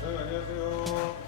안녕하세요.